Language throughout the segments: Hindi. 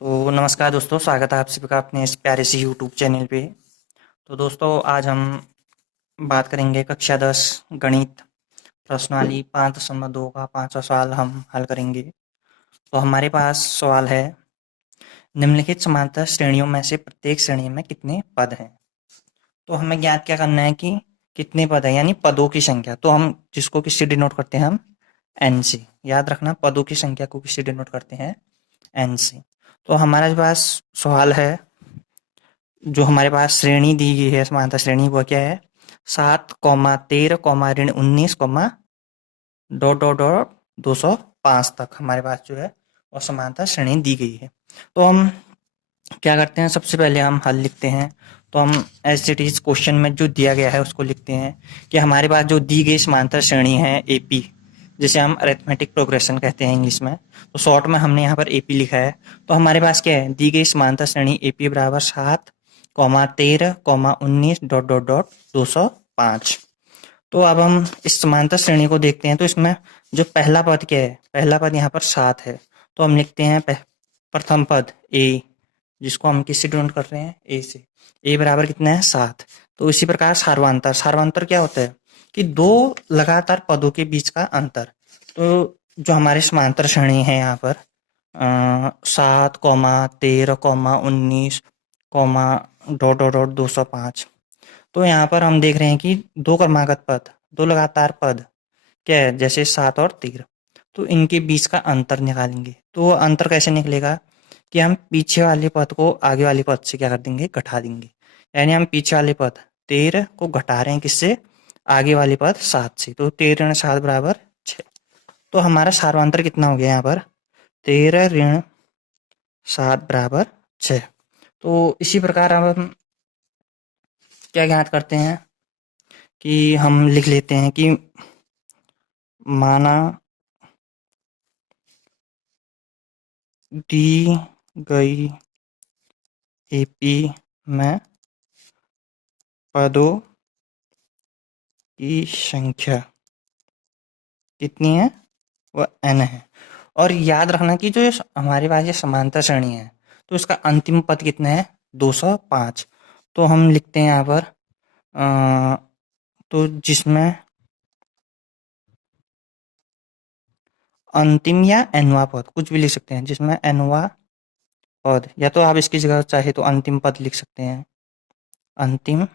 तो नमस्कार दोस्तों, स्वागत है आप सभी का अपने इस प्यारे से यूट्यूब चैनल पे। तो दोस्तों आज हम बात करेंगे कक्षा 10 गणित प्रश्नावली 5.2 का 5वां सवाल हम हल करेंगे। तो हमारे पास सवाल है, निम्नलिखित समांतर श्रेणियों में से प्रत्येक श्रेणी में कितने पद हैं। तो हमें ज्ञात क्या करना है कि कितने पद हैं, यानी पदों की संख्या। तो हम जिसको किससे डिनोट करते हैं, हम एन से। याद रखना, पदों की संख्या को किससे डिनोट करते हैं, एन से। तो हमारे पास सवाल है, जो हमारे पास श्रेणी दी गई है समानता श्रेणी, वो क्या है, 7, 13, -19, 205 तक हमारे पास जो है वो समानता श्रेणी दी गई है। तो हम क्या करते हैं, सबसे पहले हम हल लिखते हैं। तो हम एज इट इज क्वेश्चन में जो दिया गया है उसको लिखते हैं कि हमारे पास जो दी गई समांतर श्रेणी है एपी, जिसे हम अरिथमेटिक प्रोग्रेशन कहते हैं इंग्लिश में, तो शॉर्ट में हमने यहाँ पर एपी लिखा है। तो हमारे पास क्या है, दी गई समांतर श्रेणी एपी बराबर 7, 13, -19, 205। तो अब हम इस समांतर श्रेणी को देखते हैं। तो इसमें जो पहला पद क्या है, पहला पद यहाँ पर 7 है। तो हम लिखते हैं प्रथम पद ए, जिसको हम किससे डिनोट कर रहे हैं, ए से। ए बराबर कितना है, 7। तो इसी प्रकार सार्वंतर, सार्वंतर क्या होता है कि दो लगातार पदों के बीच का अंतर। तो जो हमारे समांतर श्रेणी है यहाँ पर 7, 13, -19, 205। तो यहाँ पर हम देख रहे हैं कि दो क्रमागत पद, दो लगातार पद क्या है, जैसे 7 और 13। तो इनके बीच का अंतर निकालेंगे। तो वो अंतर कैसे निकलेगा कि हम पीछे वाले पद को आगे वाले पद से क्या कर देंगे, घटा देंगे। यानी हम पीछे वाले पद 13 को घटा रहे हैं किससे, आगे वाले पद 7 से। तो 13 × 7 बराबर 6। तो हमारा सार्वंतर कितना हो गया यहाँ पर, 13 - 7 बराबर 6। तो इसी प्रकार अब हम क्या ज्ञात करते हैं कि हम लिख लेते हैं कि माना दी गई एपी में पदों की संख्या कितनी है, वह n है। और याद रखना कि जो हमारे पास ये समांतर श्रेणी है, तो इसका अंतिम पद कितना है, 205। तो हम लिखते हैं यहाँ पर तो जिसमें अंतिम या nवां पद, कुछ भी लिख सकते हैं, जिसमें nवां पद, या तो आप इसकी जगह चाहे तो अंतिम पद लिख सकते हैं, अंतिम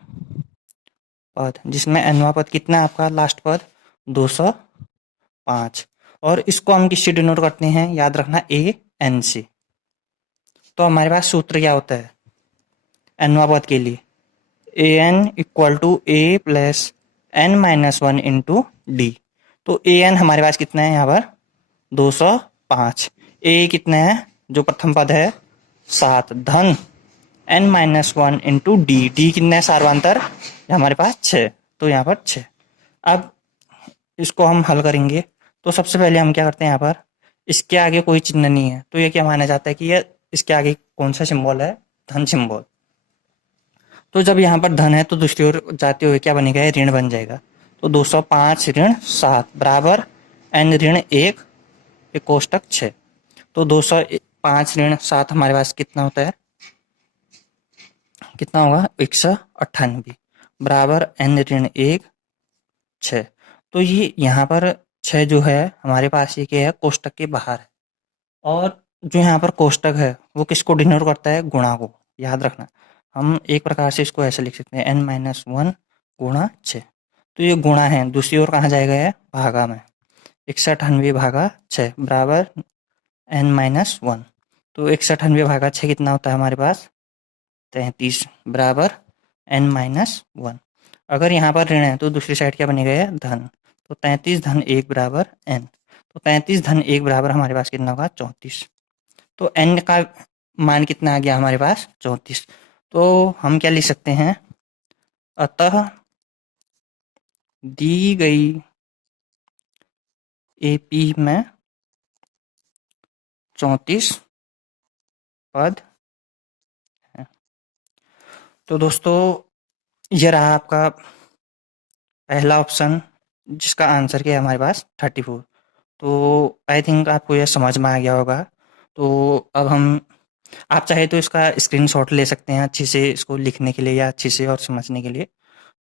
पद, जिसमें nवां पद कितना है आपका, लास्ट पद 205। और इसको हम किससे डिनोट करते हैं, याद रखना, ए एन से। तो हमारे पास सूत्र क्या होता है nवां पद के लिए, a n equal to a plus n-1 into D. तो ए एन हमारे पास कितना है यहाँ पर, 205। ए कितना है, जो प्रथम पद है 7, धन n-1 इंटू डी। डी कितना है, सार्वंतर हमारे पास 6। तो यहाँ पर 6। अब इसको हम हल करेंगे। तो सबसे पहले हम क्या करते हैं, यहाँ पर इसके आगे कोई चिन्ह नहीं है, तो ये क्या माना जाता है कि ये इसके आगे कौन सा सिंबल है, धन सिंबल। तो जब यहाँ पर धन है तो दूसरी ओर जाते हुए क्या बनेगा, ये ऋण बन जाएगा। तो 205 - 7 बराबर n-1 एक कोष्टक 6। तो 205 - 7 हमारे पास कितना होता है, कितना होगा, 198 बराबर n-1 6। तो ये यहाँ पर 6 जो है हमारे पास, ये क्या है, कोष्टक के बाहर है। और जो यहाँ पर कोष्टक है वो किसको डिनोट करता है, गुणा को। याद रखना, हम एक प्रकार से इसको ऐसे लिख सकते हैं, n-1 गुणा 6। तो ये गुणा है, दूसरी ओर कहाँ जाएगा, है भागा में, 198 भागा 6 बराबर n-1। तो 198 भागा 6 कितना होता है हमारे पास, 33 बराबर n-1। अगर यहाँ पर ऋण है तो दूसरी साइड क्या बनेगा, है धन। तो 33 - 1 बराबर n। तो 33 - 1 बराबर हमारे पास कितना होगा, 34। तो n का मान कितना आ गया हमारे पास, 34। तो हम क्या लिख सकते हैं, अतः दी गई एपी में 34 पद है। तो दोस्तों ये रहा आपका पहला ऑप्शन, जिसका आंसर क्या है हमारे पास 34। तो आई थिंक आपको यह समझ में आ गया होगा। तो अब हम आप चाहे तो इसका स्क्रीनशॉट ले सकते हैं अच्छे से इसको लिखने के लिए या अच्छे से और समझने के लिए।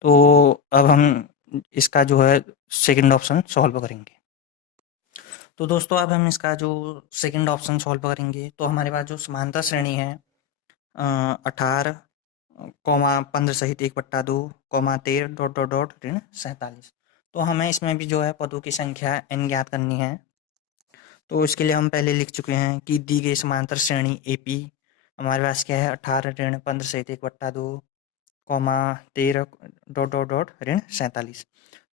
तो अब हम इसका जो है सेकंड ऑप्शन सॉल्व करेंगे। तो दोस्तों अब हम इसका जो सेकंड ऑप्शन सॉल्व करेंगे तो हमारे पास जो समांतर श्रेणी है 18 कॉमा 15 सहित 1/2 कॉमा 13 डॉट डॉट डॉट ऋण 47। तो हमें इसमें भी जो है पदों की संख्या n ज्ञात करनी है। तो इसके लिए हम पहले लिख चुके हैं कि दी गई समांतर श्रेणी AP हमारे पास क्या है 18 ऋण 15 सहित 1/2 कॉमा 13 डॉट डॉट डॉट ऋण 47।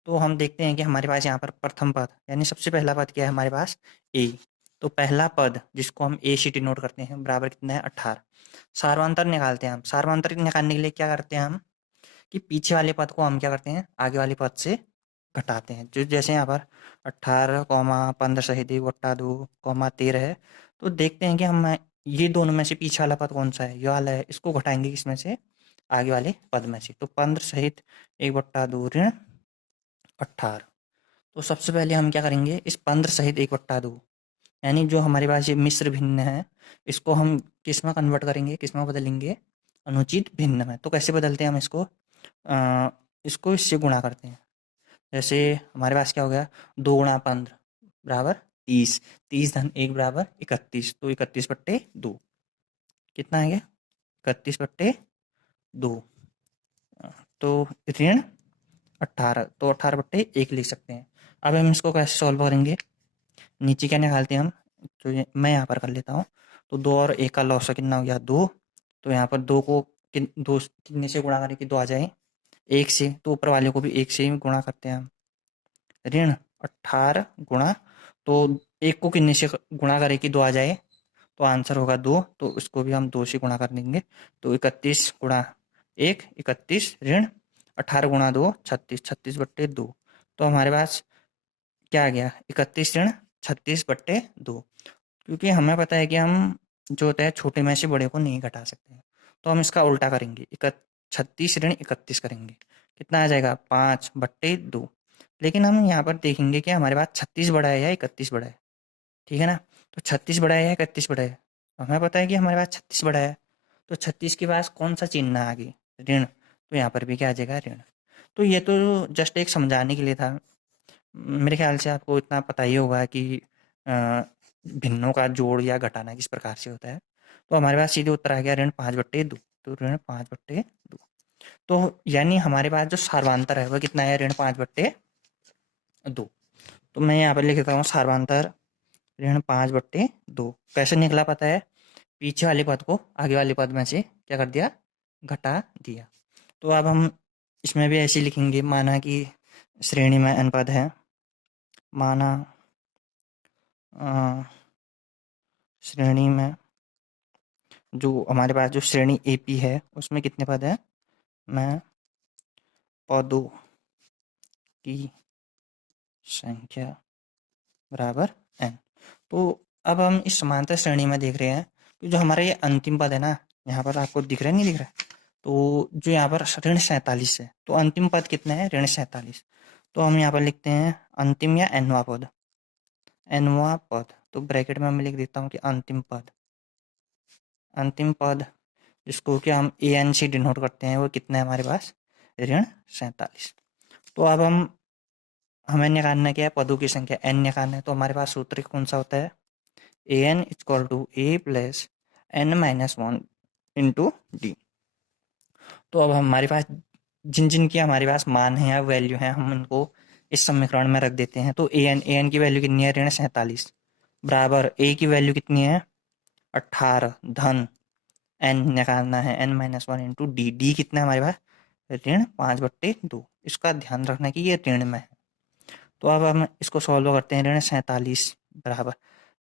तो हम देखते हैं कि हमारे पास यहाँ पर प्रथम पद यानी सबसे पहला पद क्या है हमारे पास A। तो पहला पद जिसको हम A से डिनोट करते हैं बराबर कितना है 18। सार्वंतर निकालते हैं हम। सार्वंतर निकालने के लिए क्या करते हैं हम कि पीछे वाले पद को हम क्या करते हैं आगे वाले पद से घटाते हैं। जो जैसे यहाँ पर 18 कॉमा 15 सहित 1/2 कॉमा 13 है। तो देखते हैं कि हम ये दोनों में से पीछे वाला पद कौन सा है, ये वाला है। इसको घटाएंगे किसमें से, आगे वाले पद में से। तो 15 सहित 1/2 ऋण 18। तो सबसे पहले हम क्या करेंगे, इस 15 सहित 1/2 यानी जो हमारे पास ये मिश्र भिन्न है इसको हम किस में कन्वर्ट करेंगे, किस में बदलेंगे, अनुचित भिन्न में। तो कैसे बदलते हैं हम इसको, इसको इससे गुणा करते हैं। जैसे हमारे पास क्या हो गया, 2 गुणा 15 बराबर 30, 30 धन 1 बराबर 31। तो 31/2 कितना आ गया 31/2। तो ऋण 18, तो 18/1 लिख सकते हैं। अब हम इसको कैसे सॉल्व करेंगे, नीचे क्या निकालते हैं हम, तो मैं यहाँ पर कर लेता हूँ। तो 2 और 1 का लॉस कितना हो गया 2। तो यहाँ पर 2 को दो कितने से गुणा करें कि 2 आ जाए 1 से, तो ऊपर वाले को भी 1 से ही गुणा करते हैं हम। ऋण 18 गुणा, तो 1 को कितने से गुणा करें कि 2 आ जाए, तो आंसर होगा 2। तो उसको भी हम 2 से गुणा कर देंगे। तो 31 गुणा 1 31 ऋण 18 गुणा 2 36, 36/2। तो हमारे पास क्या आ गया 31 ऋण 36/2। क्योंकि हमें पता है कि हम जो होता है छोटे में से बड़े को नहीं घटा सकते, तो हम इसका उल्टा करेंगे, 36 ऋण 31 करेंगे। कितना आ जाएगा 5/2। लेकिन हम यहाँ पर देखेंगे कि हमारे पास 36 बड़ा है या 31 बड़ा है, ठीक है ना। तो 36 बड़ा है या 31 बड़ा है, हमें पता है कि हमारे पास 36 बड़ा है। तो 36 के पास कौन सा चिन्ह है आगे, ऋण। तो यहाँ पर भी क्या आ जाएगा ऋण। तो ये तो जस्ट एक समझाने के लिए था। मेरे ख्याल से आपको इतना पता ही होगा कि भिन्नों का जोड़ या घटाना किस प्रकार से होता है। तो हमारे पास सीधे उत्तर आ गया ऋण 5/2। तो ऋण 5/2। तो यानी हमारे पास जो सार्वांतर है वह कितना है, ऋण 5/2। तो मैं यहाँ पर लिख देता हूँ सार्वांतर ऋण 5/2। कैसे निकला पता है, पीछे वाले पद को आगे वाले पद में से क्या कर दिया, घटा दिया। तो अब हम इसमें भी ऐसे लिखेंगे, माना कि श्रेणी में n पद है, माना श्रेणी में जो हमारे पास जो श्रेणी AP है उसमें कितने पद हैं, मैं पदों की संख्या बराबर n। तो अब हम इस समांतर श्रेणी में देख रहे हैं कि जो हमारा ये अंतिम पद है ना, यहाँ पर आपको दिख रहा है नहीं दिख रहा है, तो जो यहाँ पर ऋण 47 है, तो अंतिम पद कितना है ऋण 47। तो हम यहाँ पर लिखते हैं अंतिम या nवां पद, nवां पद। तो ब्रैकेट में मैं लिख देता हूँ कि अंतिम पद, अंतिम पद जिसको कि हम an से डिनोट करते हैं वो कितना है हमारे पास, ऋण 47। तो अब हमें निकालना क्या है, पदों की संख्या n निकालना है। तो हमारे पास सूत्र कौन सा होता है, an equal to a plus n-1 into D. तो अब हमारे पास जिन जिन की हमारे पास मान है या वैल्यू है हम उनको इस समीकरण में रख देते हैं। तो an की वैल्यू कितनी है, ऋण 47 बराबर a की वैल्यू कितनी है 18 धन n निकालना है n-1 इंटू डी। डी कितना है हमारे पास, ऋण 5/2। इसका ध्यान रखना कि ये ऋण में है। तो अब हम इसको सॉल्व करते हैं, ऋण 47 बराबर,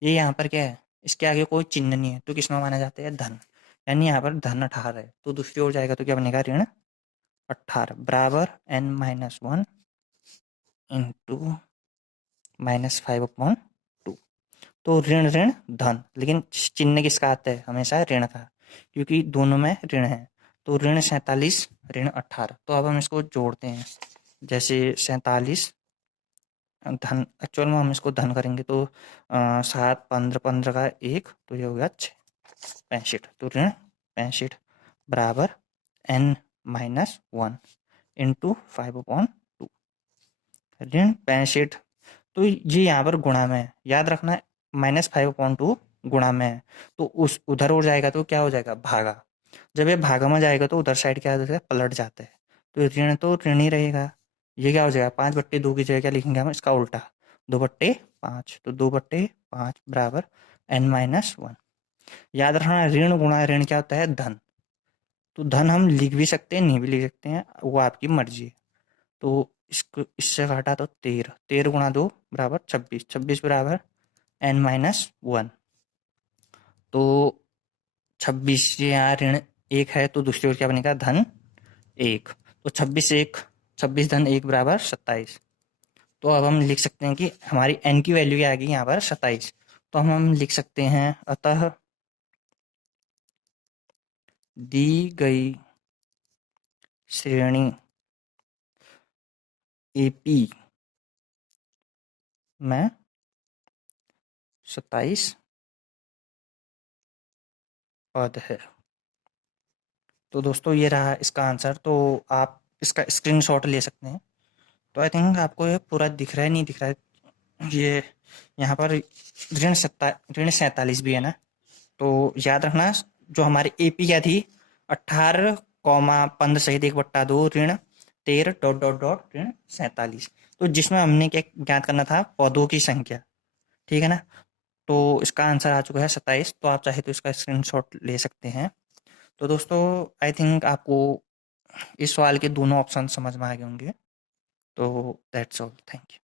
ये यहाँ पर क्या है, इसके आगे कोई चिन्ह नहीं है तो किस में माना जाता है, धन। यानी यहाँ पर धन 18 है, तो दूसरी ओर जाएगा तो क्या बनेगा, ऋण 18 बराबर n-1 इंटू -5/2। तो ऋण ऋण धन, लेकिन चिन्ह किसका आता है, हमेशा ऋण का, क्योंकि दोनों में ऋण है। तो ऋण 47 ऋण 18। तो अब हम इसको जोड़ते हैं, जैसे 47 धन, एक्चुअल में हम इसको धन करेंगे तो 7 15 15 का 1, तो ये हो गया 6। 65, तो ऋण 65 बराबर n-1 इंटू 5/2। ऋण 65, तो ये यहाँ पर गुणा में है, याद रखना -5/2 गुणा में है, तो उस उधर हो जाएगा तो क्या हो जाएगा, भागा। जब ये भागा में जाएगा तो उधर साइड क्या हो जाएगा, पलट जाता है, तो ऋण तो ऋण ही रहेगा। ये क्या हो जाएगा, 5/2 की जगह क्या लिखेंगे हम, इसका उल्टा 2/5, तो 2/5 बराबर n-1। याद रखना ऋण गुणा ऋण क्या होता है, धन। तो धन हम लिख भी सकते हैं, नहीं भी लिख सकते हैं, वो आपकी मर्जी है। तो इसको इससे घटा तो 13, 13 गुणा 2 बराबर 26, 26 बराबर n-1। तो 26 ये यहाँ ऋण 1 है, तो दूसरी ओर क्या बनेगा, धन 1। तो 26 धन 1 बराबर 27। तो अब हम लिख सकते हैं कि हमारी n की वैल्यू क्या आ गई यहाँ पर 27। तो हम लिख सकते हैं, अतः दी गई श्रेणी AP में 27 पद है। तो दोस्तों ये रहा इसका आंसर, तो आप इसका स्क्रीनशॉट ले सकते हैं। तो आई थिंक आपको ये पूरा दिख रहा है, नहीं दिख रहा है, ये यहाँ पर ऋण 47 भी है ना। तो याद रखना जो हमारी AP क्या थी, 18 कॉमा पद सहित 1/2 ऋण 13 डॉट डॉट डॉट ऋण 47। तो जिसमें हमने क्या ज्ञात करना था, पदों की संख्या, ठीक है ना। तो इसका आंसर आ चुका है 27। तो आप चाहे तो इसका स्क्रीनशॉट ले सकते हैं। तो दोस्तों आई थिंक आपको इस सवाल के दोनों ऑप्शन समझ में आ गए होंगे। तो दैट्स ऑल, थैंक यू।